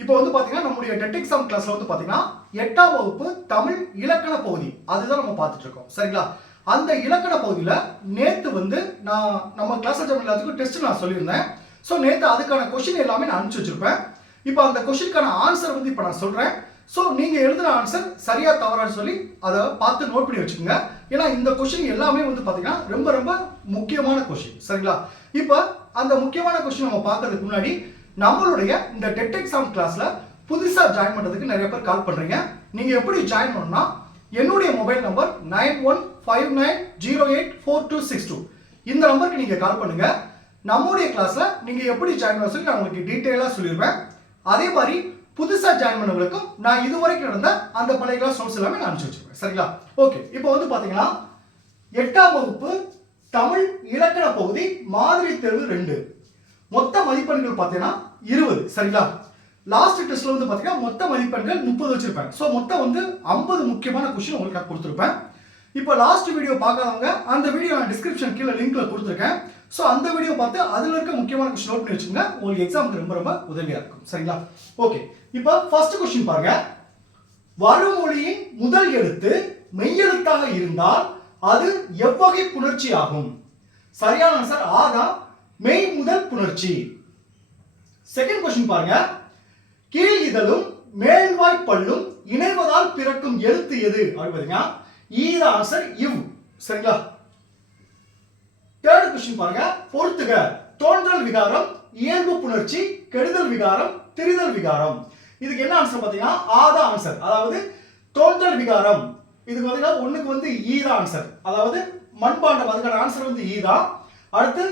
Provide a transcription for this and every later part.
இப்போ வந்து பார்த்தீங்கன்னா நம்முடைய டெட் எக்ஸாம் கிளாஸ்ல வந்து பார்த்தீங்கன்னா எட்டாம் வகுப்பு தமிழ் இலக்கண பகுதி. அதுதான் நம்ம பார்த்துட்டு இருக்கோம் சரிங்களா? அந்த இலக்கண பகுதியில் நேற்று வந்து நான் நம்ம கிளாஸ் எல்லாத்துக்கும் டெஸ்ட் நான் சொல்லியிருந்தேன். ஸோ நேற்று அதுக்கான கொஷின் எல்லாமே நான் அனுப்பிச்சி வச்சிருப்பேன். இப்போ அந்த கொஷினுக்கான ஆன்சர் வந்து இப்போ நான் சொல்கிறேன் ஸோ நீங்கள் எழுதுன ஆன்சர் சரியா தவறான்னு சொல்லி அதை பார்த்து நோட் பண்ணி வச்சுக்கோங்க. ஏன்னா இந்த கொஷின் எல்லாமே வந்து பார்த்தீங்கன்னா ரொம்ப ரொம்ப முக்கியமான கொஷின் சரிங்களா? இப்போ அந்த முக்கியமான கொஷின் நம்ம பார்க்கறதுக்கு முன்னாடி நம்மளுடைய இந்த டெட் எக்ஸாம் கிளாஸ்ல புதுசா ஜாயின் பண்றதுக்கு நிறைய பேர் கால் பண்றீங்க. நீங்க எப்படி ஜாயின் பண்ணணும்னா என்னுடைய mobile number nine one five nine zero eight four two six two இந்த நம்பருக்கு நீங்க கால் பண்ணுங்க. நம்முடைய கிளாஸ்ல நீங்க எப்படி ஜாயின் பண்ண சொல்லி நான் உங்களுக்கு டீட்டெயிலாக சொல்லிடுவேன் அதே மாதிரி புதுசா ஜாயின் பண்ணவங்களுக்கும் நான் இதுவரைக்கும் நடந்த அந்த பழைய கிளாஸ் நோட்ஸ் எல்லாமே நான் அனுப்பிச்சு வச்சிருக்கேன் சரிங்களா? ஓகே இப்போ வந்து பாத்தீங்கன்னா எட்டாம் வகுப்பு தமிழ் இலக்கண பகுதி மாதிரி தேர்வு ரெண்டு. மொத்த மதிப்பெண்கள் பார்த்தீங்கன்னா இருபது சரிங்களா? லாஸ்ட் டெஸ்ட்ல வந்து பார்த்தீங்கன்னா மொத்த மதிப்பெண்கள் முப்பது வச்சிருப்பேன். ஸோ மொத்தம் வந்து ஐம்பது முக்கியமான கொஸ்டின் உங்களுக்கு நான் கொடுத்துருப்பேன். இப்போ லாஸ்ட் வீடியோ பார்க்காதவங்க அந்த வீடியோ நான் டிஸ்கிரிப்ஷன் கீழே லிங்க்ல கொடுத்துருக்கேன். ஸோ அந்த வீடியோ பார்த்து அதில் இருக்க முக்கியமான கொஸ்டின் நோட் பண்ணி வச்சுங்க உங்களுக்கு எக்ஸாமுக்கு ரொம்ப ரொம்ப உதவியாக இருக்கும். சரிங்களா? ஓகே இப்போ ஃபர்ஸ்ட் கொஸ்டின் பாருங்க. வறுமொழியின் முதல் எழுத்து மெய்யெழுத்தாக இருந்தால் அது எவ்வகை புணர்ச்சி ஆகும் சரியான ஆன்சர் ஆதான் மெய் முதல் புணர்ச்சி. செகண்ட் கொஸ்டின் பாருங்க. கீழ் இதழும் மேல்வாய் பல்லும் இணைவதால் பிறக்கும் எழுத்து எது? அப்படின்னு பாத்தீங்கன்னா ஈத ஆன்சர் இவ். சரிங்களா? தேர்ட் கொஸ்டின் பாருங்க. பொறுத்துக தோன்றல் விகாரம் இயல்பு புணர்ச்சி கெடுதல் விகாரம் திரிதல் விகாரம். இதுக்கு என்ன ஆன்சர் பாத்தீங்கன்னா ஆதா ஆன்சர் அதாவது தோன்றல் விகாரம். இதுக்கு பாத்தீங்கன்னா ஒண்ணுக்கு வந்து ஈதா ஆன்சர் அதாவது மண்பாண்டம் அதுக்கான ஆன்சர் வந்து ஈதா அடுத்து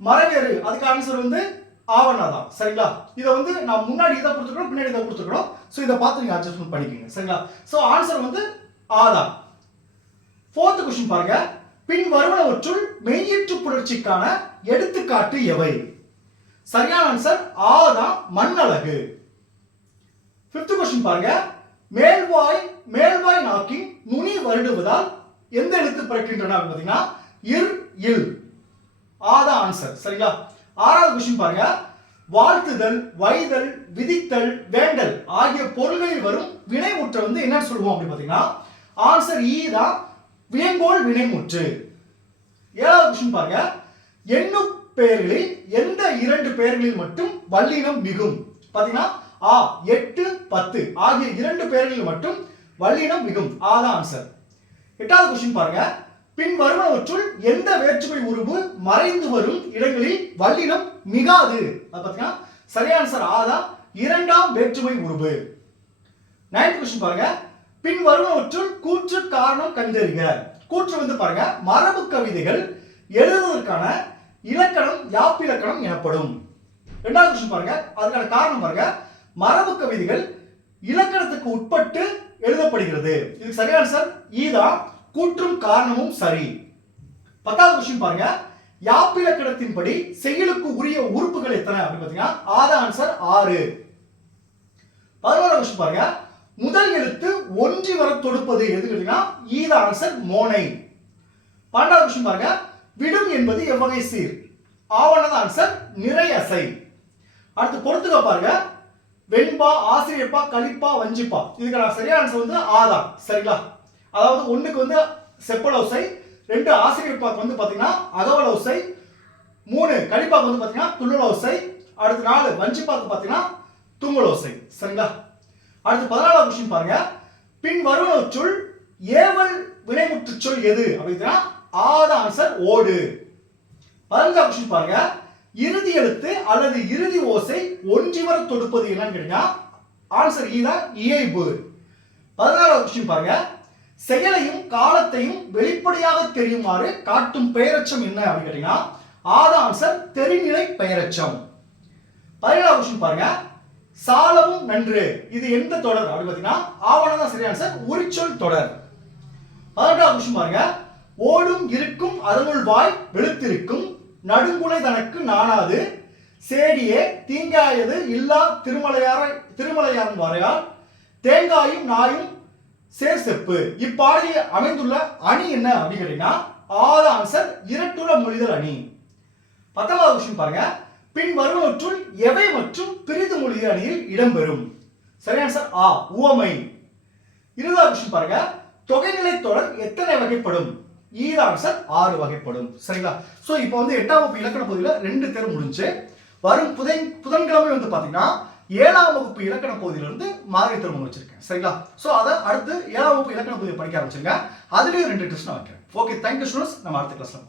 மரவேறு. அதுக்கு ஆன்சர் வந்து ஆவணா தான் சரிங்களா? இதை வந்து நான் முன்னாடி இதை கொடுத்துருக்கணும் பின்னாடி இதை கொடுத்துருக்கணும். ஸோ இதை பார்த்து நீங்கள் அட்ஜஸ்ட்மெண்ட் பண்ணிக்கோங்க. சரிங்களா? ஸோ ஆன்சர் வந்து ஆதா ஃபோர்த் கொஸ்டின் பாருங்க. பின் வருவனவற்றுள் மெய்யீற்று புரட்சிக்கான எடுத்துக்காட்டு எவை? சரியான ஆன்சர் ஆ தான் மண்ணழகு ஃபிஃப்த் கொஸ்டின் பாருங்க. மேல்வாய் மேல்வாய் நாக்கின் நுனி வருடுவதால் எந்த எழுத்து பிறக்கின்றன பார்த்தீங்கன்னா இர் இல். ஆதான் ஆன்சர் சரிங்களா? ஆறாவது கொஸ்டின் பாருங்க. வாழ்த்துதல் வைதல் விதித்தல் வேண்டல் ஆகிய பொருள்களில் வரும் வினைமுற்றை வந்து என்னன்னு சொல்லுவோம் அப்படின்னு பார்த்தீங்கன்னா ஆன்சர் இ e தான் வியங்கோல் வினைமுற்று. ஏழாவது கொஸ்டின் பாருங்க. எண்ணும் பெயர்களில் எந்த இரண்டு பெயர்களில் மட்டும் வல்லினம் மிகும்? பாத்தீங்கன்னா ஆ எட்டு பத்து ஆகிய இரண்டு பெயர்களில் மட்டும் வல்லினம் மிகும். ஆதான் ஆன்சர் எட்டாவது கொஸ்டின் பாருங்க. பின் வருவனவற்றுள் எந்த வேற்றுமை உருவு மறைந்து வரும் இடங்களில் வல்லினம் மிகாது. அது சரியான சார் ஆதா இரண்டாம் வேற்றுமை உருவு. நைன்த் கொஸ்டின் பாருங்க. பின் வருவனவற்றுள் கூற்று காரணம் கண்டறிக. கூற்று வந்து பாருங்க. மரபு கவிதைகள் எழுதுவதற்கான இலக்கணம் யாப்பிலக்கணம் எனப்படும். ரெண்டாவது கொஸ்டின் பாருங்க. அதுக்கான காரணம் பாருங்க. மரபு கவிதைகள் இலக்கணத்துக்கு உட்பட்டு எழுதப்படுகிறது. இதுக்கு சரியான சார் ஈதா கூற்றும் காரணமும் சரி. பத்தாவது கொஸ்டின் பாருங்க. யாப்பிலக்கணத்தின்படி செயலுக்கு உரிய உறுப்புகள் எத்தனை அப்படின்னு பாத்தீங்கன்னா ஆத ஆன்சர் ஆறு. பதினோரா கொஸ்டின் பாருங்க. முதல் எழுத்து ஒன்றி வர தொடுப்பது எது கேட்டீங்கன்னா e ஈத ஆன்சர் மோனை. பன்னெண்டாவது கொஸ்டின் பாருங்க. விடும் என்பது எவ்வகை சீர்? ஆவணது ஆன்சர் நிறை அசை. அடுத்து பொறுத்துக்க பாருங்க. வெண்பா ஆசிரியப்பா கழிப்பா வஞ்சிப்பா. இதுக்கான சரியான ஆன்சர் வந்து ஆதா சரிங்களா? அதாவது ஒன்றுக்கு வந்து செப்பலோசை ரெண்டு ஆசிரியர் பாக்கு வந்து பார்த்தீங்கன்னா அகவல ஓசை மூணு கடிப்பாக்கு வந்து பாத்தீங்கன்னா துள்ளலோசை அடுத்து நாலு வஞ்சிப்பாக்கு பாத்தீங்கன்னா துங்கலோசை சரிங்களா? அடுத்து பதினாலாவது கொஸ்டின் பாருங்க. பின் வருவனவற்றுள் ஏவல் வினைமுற்று சொல் எது? அப்படின்னா ஆத ஆன்சர் ஓடு. பதினஞ்சாம் கொஸ்டின் பாருங்க. இறுதி எழுத்து அல்லது இறுதி ஓசை ஒன்றிவர தொடுப்பது என்னன்னு கேட்டீங்கன்னா ஆன்சர் ஈதான் e இயைபு. பதினாறாவது கொஸ்டின் பாருங்க. செயலையும் காலத்தையும் வெளிப்படையாக தெரியுமாறு காட்டும் பெயரச்சம் என்ன அப்படின்னு கேட்டீங்கன்னா ஆறு ஆன்சர் தெரிநிலை பெயரச்சம். பதினேழாவது கொஸ்டின் பாருங்க. சாலவும் நன்று. இது எந்த தொடர் அப்படின்னு பார்த்தீங்கன்னா ஆவணம் தான் சரியான ஆன்சர் உரிச்சொல் தொடர். பதினெட்டாவது கொஸ்டின் பாருங்க. ஓடும் இருக்கும் அதனுள் வாய் வெளுத்திருக்கும் நடுங்குலை தனக்கு நாணாது சேடியே தீங்காயது இல்லா திருமலையார திருமலையாரன் வரையால் தேங்காயும் நாயும் சேர் செப்பு இப்பாடலில் அமைந்துள்ள அணி என்ன அப்படின்னு கேட்டீங்கன்னா ஆத ஆன்சர் இரட்டுல மொழிதல் அணி. பத்தொன்பதாவது விஷயம் பாருங்க. பின் வருவனற்றுள் எவை மற்றும் பிரிது மொழிதல் அணியில் இடம்பெறும்? சரி ஆன்சர் ஆ உவமை. இருபதாவது விஷயம் பாருங்க. தொகைநிலை தொடர் எத்தனை வகைப்படும்? ஈர ஆன்சர் ஆறு வகைப்படும். சரிங்களா? ஸோ இப்போ வந்து எட்டாம் வகுப்பு இலக்கண பகுதியில் ரெண்டு தேர்வு முடிஞ்சு வரும் புதன் புதன்கிழமை வந்து பார்த்தீங்கன்னா ஏழாம் வகுப்பு இலக்கண பகுதியிலிருந்து மாதிரி திருமணம் வச்சிருக்கேன். சரிங்களா? சோ அதை அடுத்து ஏழாம் வகுப்பு இலக்கண பகுதியை படிக்க ஆரம்பிச்சிருங்க. அதுலயும் ரெண்டு டெஸ்ட் நான் வைக்கிறேன். ஓகே தேங்க்யூ ஸ்டூடெண்ட்ஸ் நம்ம அடுத்த கிளாஸ்ல